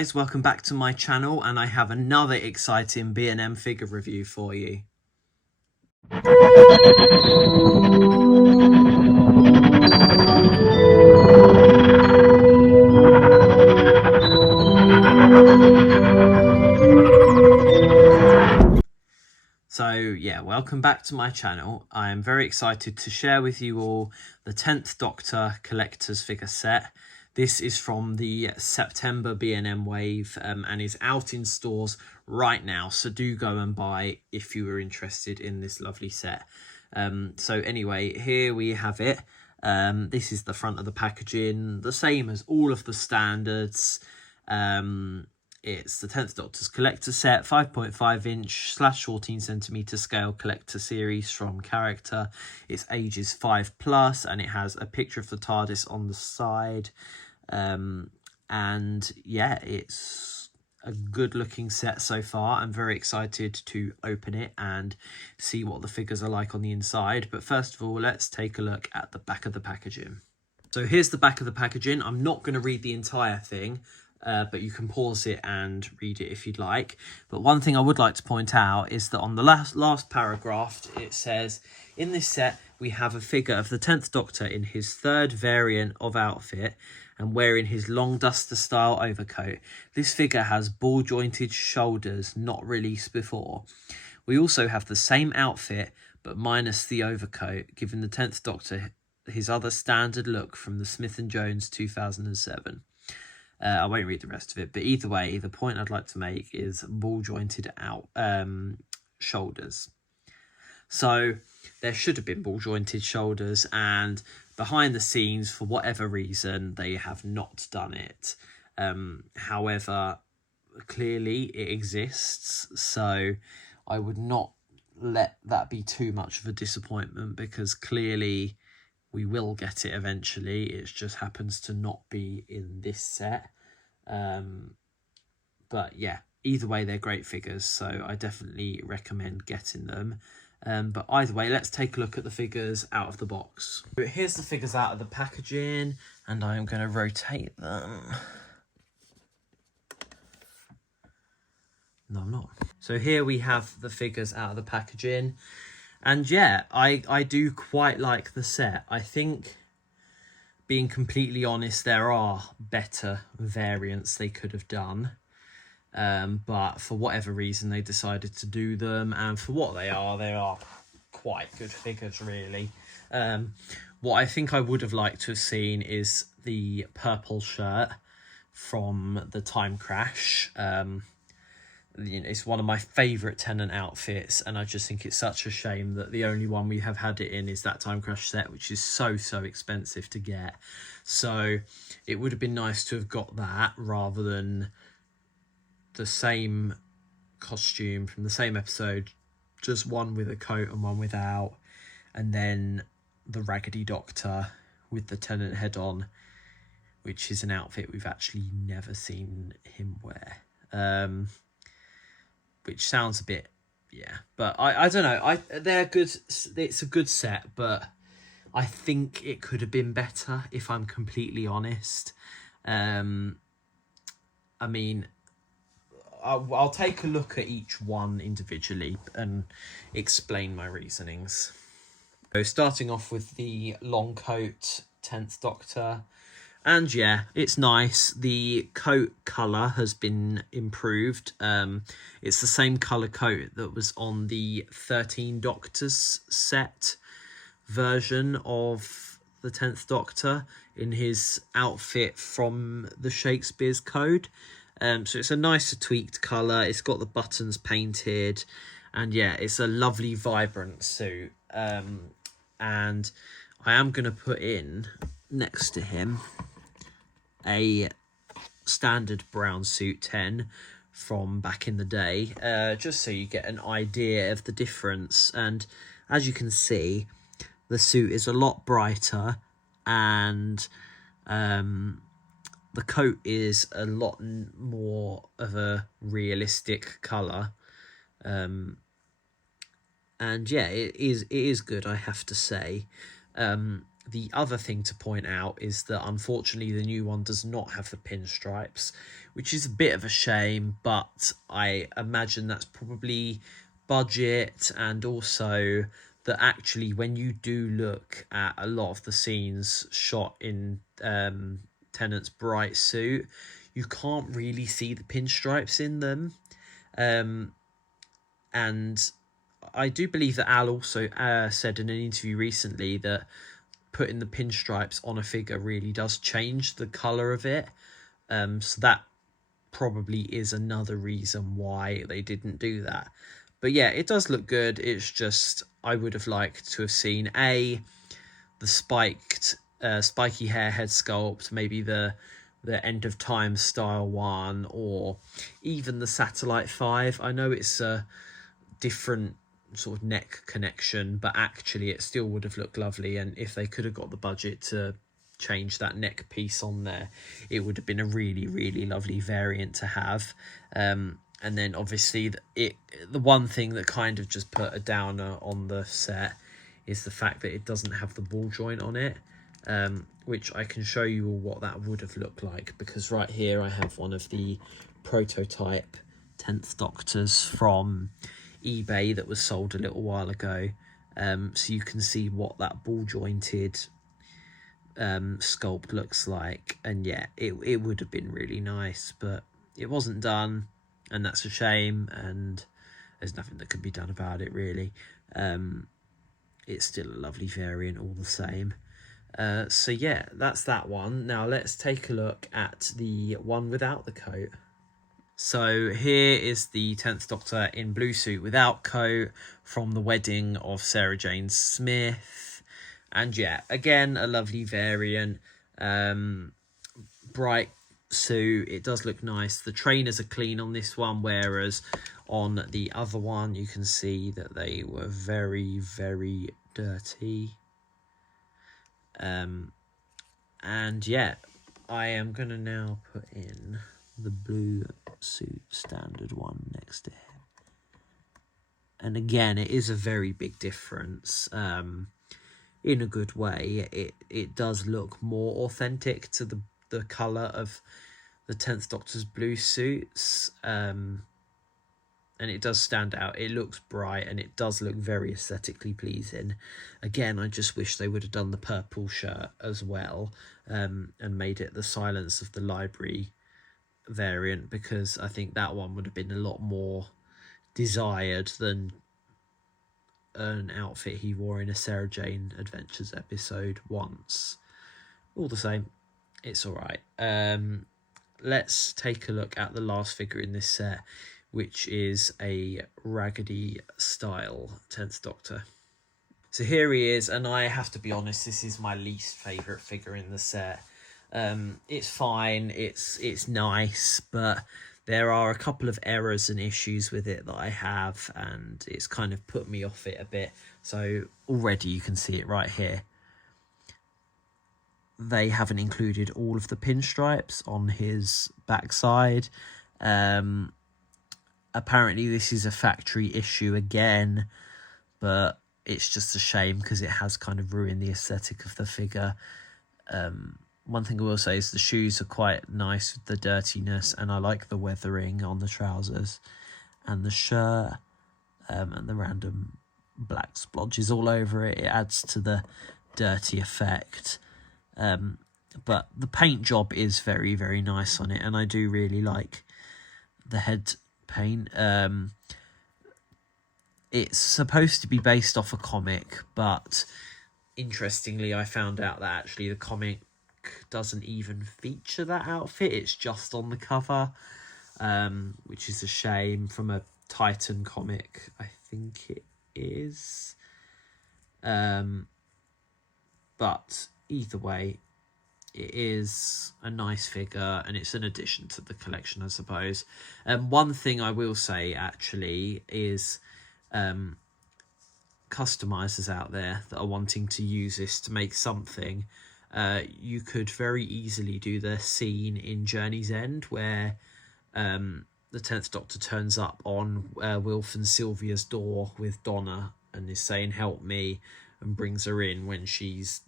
Guys, welcome back to my channel, and I have another exciting B&M figure review for you. So yeah, welcome back to my channel. I am very excited to share with you all the 10th Doctor collector's figure set. This is from the September B&M wave and is out in stores right now, so do go and buy if you are interested in this lovely set. So anyway, here we have it. This is the front of the packaging, the same as all of the standards. It's the 10th Doctor's collector set, 5.5 inch / 14 centimeter scale collector series from character. It's ages 5+, and it has a picture of the TARDIS on the side. And yeah, it's a good looking set so far. I'm very excited to open it and see what the figures are like on the inside. But first of all, let's take a look at the back of the packaging. So here's the back of the packaging. I'm not going to read the entire thing. But you can pause it and read it if you'd like. But one thing I would like to point out is that on the last paragraph, it says, in this set, we have a figure of the 10th Doctor in his third variant of outfit and wearing his long duster style overcoat. This figure has ball jointed shoulders not released before. We also have the same outfit, but minus the overcoat, giving the 10th Doctor his other standard look from the Smith & Jones 2007. I won't read the rest of it, but either way, the point I'd like to make is ball jointed out shoulders. So there should have been ball jointed shoulders, and behind the scenes, for whatever reason, they have not done it. However, clearly it exists, so I would not let that be too much of a disappointment, because clearly we will get it eventually. It just happens to not be in this set. But yeah, either way, they're great figures, so I definitely recommend getting them. But either way, let's take a look at the figures out of the box. Here's the figures out of the packaging, and I am going to rotate them. No, I'm not. So here we have the figures out of the packaging. And yeah, I do quite like the set. I think, being completely honest, there are better variants they could have done. But for whatever reason, they decided to do them. And for what they are quite good figures, really. What I think I would have liked to have seen is the purple shirt from the Time Crash. It's one of my favourite Tennant outfits, and I just think it's such a shame that the only one we have had it in is that Time Crash set, which is so expensive to get. So it would have been nice to have got that rather than the same costume from the same episode, just one with a coat and one without, and then the Raggedy Doctor with the Tennant head on, which is an outfit we've actually never seen him wear. Which sounds a bit, yeah, but I don't know. They're good. It's a good set, but I think it could have been better, if I'm completely honest. I mean, I'll take a look at each one individually and explain my reasonings. So starting off with the long coat 10th Doctor. And yeah, it's nice. The coat colour has been improved. It's the same colour coat that was on the 13 Doctors set version of the 10th Doctor in his outfit from the Shakespeare's Code. So it's a nicer tweaked colour. It's got the buttons painted. And yeah, it's a lovely, vibrant suit. And I am going to put in, next to him, a standard brown suit 10 from back in the day, just so you get an idea of the difference. And as you can see, the suit is a lot brighter, and the coat is a lot more of a realistic colour. And yeah, it is good, I have to say. the other thing to point out is that unfortunately the new one does not have the pinstripes, which is a bit of a shame, but I imagine that's probably budget, and also that actually when you do look at a lot of the scenes shot in Tennant's bright suit, you can't really see the pinstripes in them. And I do believe that Al also said in an interview recently that putting the pinstripes on a figure really does change the colour of it. So that probably is another reason why they didn't do that. But yeah, it does look good. It's just I would have liked to have seen the spiky hair head sculpt, maybe the End of Time style one, or even the Satellite 5. I know it's a different sort of neck connection, but actually it still would have looked lovely, and if they could have got the budget to change that neck piece on there, it would have been a really, really lovely variant to have. And then obviously the one thing that kind of just put a downer on the set is the fact that it doesn't have the ball joint on it, which I can show you all what that would have looked like, because right here I have one of the prototype 10th Doctors from eBay that was sold a little while ago, so you can see what that ball jointed sculpt looks like. And yeah, it would have been really nice, but it wasn't done, and that's a shame, and there's nothing that can be done about it really. It's still a lovely variant all the same. So yeah, that's that one. Now let's take a look at the one without the coat. So here is the 10th Doctor in blue suit without coat from the wedding of Sarah Jane Smith. And yeah, again, a lovely variant. Bright suit. It does look nice. The trainers are clean on this one, whereas on the other one, you can see that they were very, very dirty. And yeah, I am going to now put in the blue suit standard one next to him, and again it is a very big difference, in a good way. It does look more authentic to the colour of the 10th Doctor's blue suits, and it does stand out. It looks bright and it does look very aesthetically pleasing. Again, I just wish they would have done the purple shirt as well, and made it the Silence of the Library variant, because I think that one would have been a lot more desired than an outfit he wore in a Sarah Jane Adventures episode once. All the same, it's all right. Let's take a look at the last figure in this set, which is a Raggedy style 10th Doctor. So here he is, and I have to be honest, this is my least favourite figure in the set. It's fine, it's nice, but there are a couple of errors and issues with it that I have, and it's kind of put me off it a bit. So already you can see it right here. They haven't included all of the pinstripes on his backside. Apparently this is a factory issue again, but it's just a shame because it has kind of ruined the aesthetic of the figure. One thing I will say is the shoes are quite nice with the dirtiness, and I like the weathering on the trousers and the shirt, and the random black splodges all over it. It adds to the dirty effect. But the paint job is very, very nice on it, and I do really like the head paint. It's supposed to be based off a comic, but interestingly I found out that actually the comic doesn't even feature that outfit. It's just on the cover, which is a shame, from a Titan comic, I think it is. But either way, it is a nice figure, and it's an addition to the collection, I suppose. One thing I will say actually is customizers out there that are wanting to use this to make something, you could very easily do the scene in Journey's End where the 10th Doctor turns up on Wilf and Sylvia's door with Donna and is saying help me, and brings her in when she's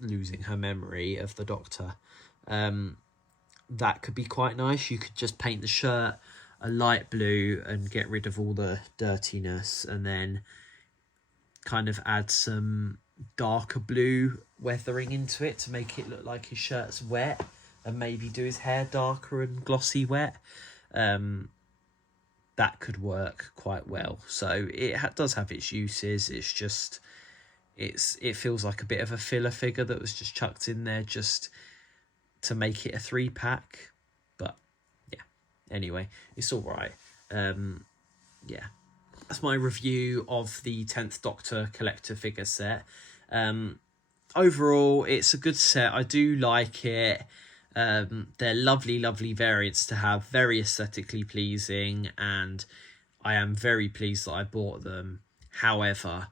losing her memory of the Doctor. That could be quite nice. You could just paint the shirt a light blue and get rid of all the dirtiness, and then kind of add some darker blue weathering into it to make it look like his shirt's wet, and maybe do his hair darker and glossy wet. That could work quite well. So it does have its uses. It's just it feels like a bit of a filler figure that was just chucked in there just to make it a 3-pack. But yeah, anyway, it's all right. Yeah, that's my review of the 10th Doctor collector figure set. Overall, it's a good set. I do like it. They're lovely variants to have, very aesthetically pleasing, and I am very pleased that I bought them. However,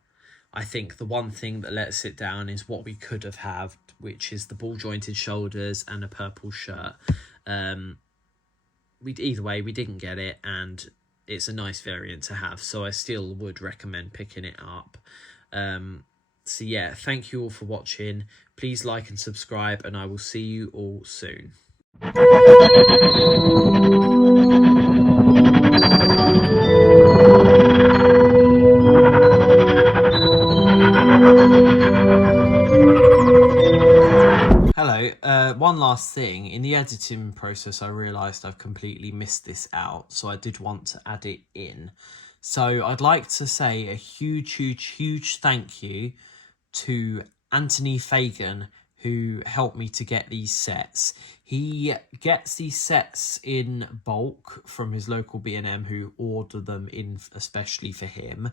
I think the one thing that lets it down is what we could have had, which is the ball jointed shoulders and a purple shirt. Either way, we didn't get it, and it's a nice variant to have, so I still would recommend picking it up. So yeah, thank you all for watching. Please like and subscribe, and I will see you all soon. Hello, one last thing. In the editing process, I realised I've completely missed this out, so I did want to add it in. So I'd like to say a huge thank you to Anthony Fagan, who helped me to get these sets. He gets these sets in bulk from his local B&M, who order them in especially for him.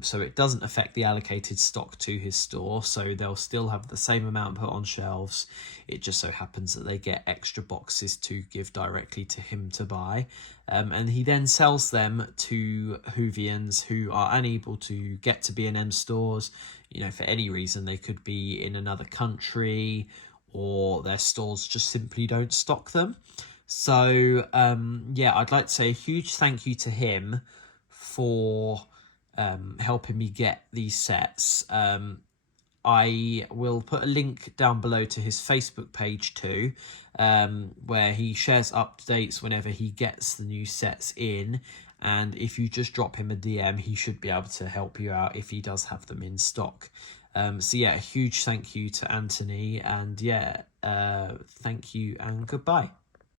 So it doesn't affect the allocated stock to his store, so they'll still have the same amount put on shelves. It just so happens that they get extra boxes to give directly to him to buy. And he then sells them to Whovians who are unable to get to B&M stores, you know, for any reason. They could be in another country, or their stores just simply don't stock them. So yeah, I'd like to say a huge thank you to him for helping me get these sets. I will put a link down below to his Facebook page too, where he shares updates whenever he gets the new sets in. And if you just drop him a DM, he should be able to help you out if he does have them in stock. So yeah, a huge thank you to Anthony, and yeah, thank you and goodbye.